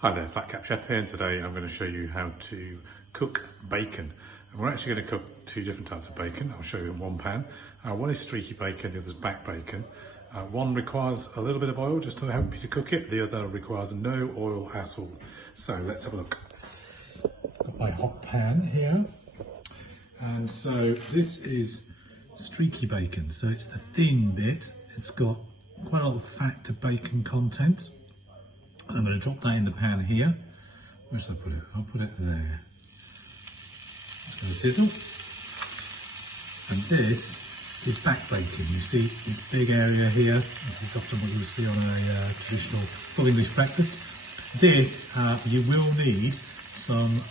Hi there, Fat Cap Chef here, and today I'm going to show you how to cook bacon. And we're actually going to cook two different types of bacon. I'll show you in one pan. One is streaky bacon, the other is back bacon. One requires a little bit of oil just to help you to cook it. The other requires no oil at all. So let's have a look. Got my hot pan here. And so this is streaky bacon. So it's the thin bit. It's got quite a lot of fat to bacon content. I'm going to drop that in the pan here. Where should I put it? I'll put it there. It's going to sizzle. And this is back bacon. You see this big area here. This is often what you'll see on a traditional full English breakfast. This, you will need some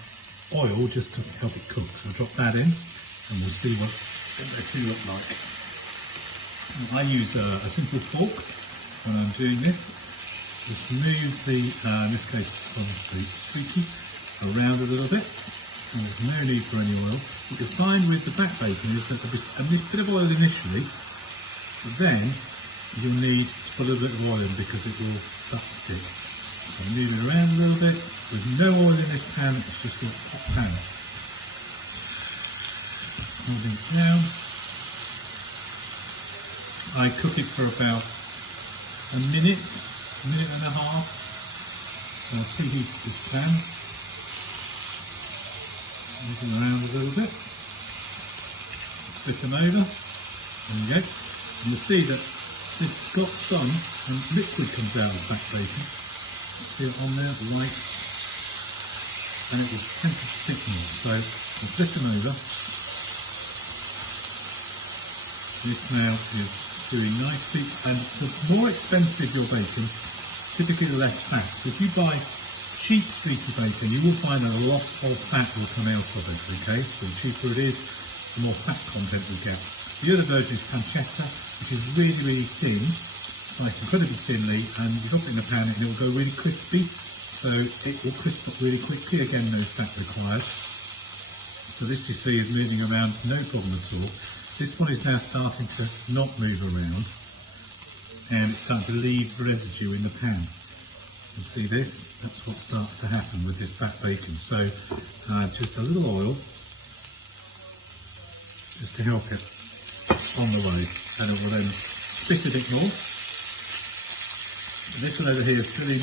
oil just to help it cook. So I'll drop that in and we'll see what it actually looks like. I use a simple fork when I'm doing this. Just move the, in this case it's on the streaky, around a little bit, and there's no need for any oil. What you'll find with the back bacon is that there's a bit of oil initially, but then you'll need to put a little bit of oil in because it will start to stick. So move it around a little bit. There's no oil in this pan, it's just a hot pan. Moving it down. I cook it for about a minute and a half. So I'll preheat this pan. Moving around a little bit. Flip them over. There we go. And you'll see that this has got some liquid comes out of back bacon. See it on there, the light. And it will tend to thicken it. So I'll flip them over. This now is doing nicely, and the more expensive your bacon, typically the less fat. So if you buy cheap streaky bacon, you will find that a lot of fat will come out of it, okay? So the cheaper it is, the more fat content you get. The other version is pancetta, which is really, really thin, sliced incredibly thinly, and you drop it in the pan and it will go really crispy. So it will crisp up really quickly, again no fat required. So this you see is moving around, no problem at all. This one is now starting to not move around and it's starting to leave residue in the pan. You see this? That's what starts to happen with this back bacon. So just a little oil just to help it on the way, and it will then spit a bit more. This one over here is still in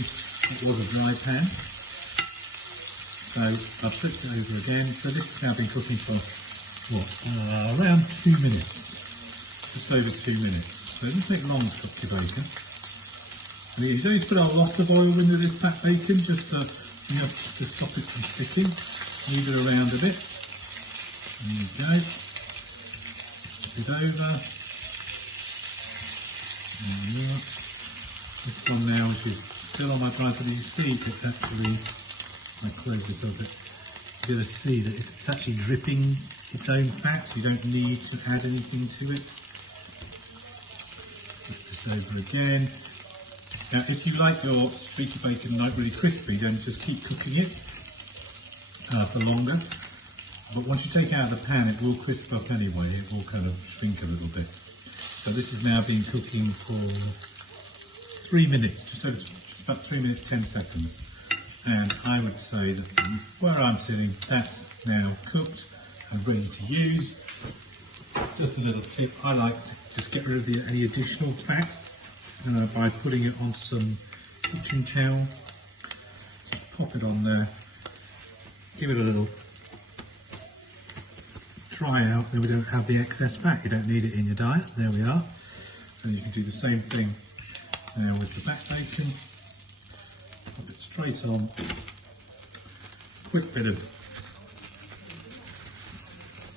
what was a dry pan. So I've flipped it over again. So this has now been cooking for around 2 minutes, just over 2 minutes. So it doesn't take long to cook your bacon. You don't need to put a lot of oil into this back bacon, just to stop it from sticking. Move it around a bit. There you go. Flip it over. There we are. This one now, which is still on my tripod, you see it's actually, I close this up a bit. You're going to see that it's actually dripping its own fat, so you don't need to add anything to it. Flip this over again. Now if you like your streaky bacon really crispy, then just keep cooking it for longer. But once you take it out of the pan, it will crisp up anyway, it will kind of shrink a little bit. So this has now been cooking for 3 minutes, just over about 3 minutes 10 seconds. And I would say that from where I'm sitting, that's now cooked and ready to use. Just a little tip, I like to just get rid of any additional fat by putting it on some kitchen towel. Just pop it on there, give it a little dry out, then we don't have the excess fat. You don't need it in your diet. There we are. And you can do the same thing now with the back bacon. Pop it straight on, quick bit of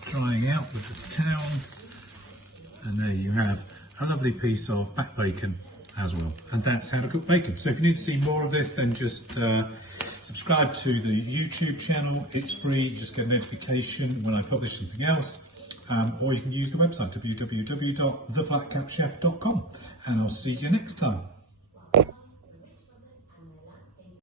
drying out with the towel, and there you have a lovely piece of back bacon as well. And that's how to cook bacon. So if you need to see more of this, then just subscribe to the YouTube channel. It's free, just get a notification when I publish something else, or you can use the website www.thefatcapchef.com, and I'll see you next time.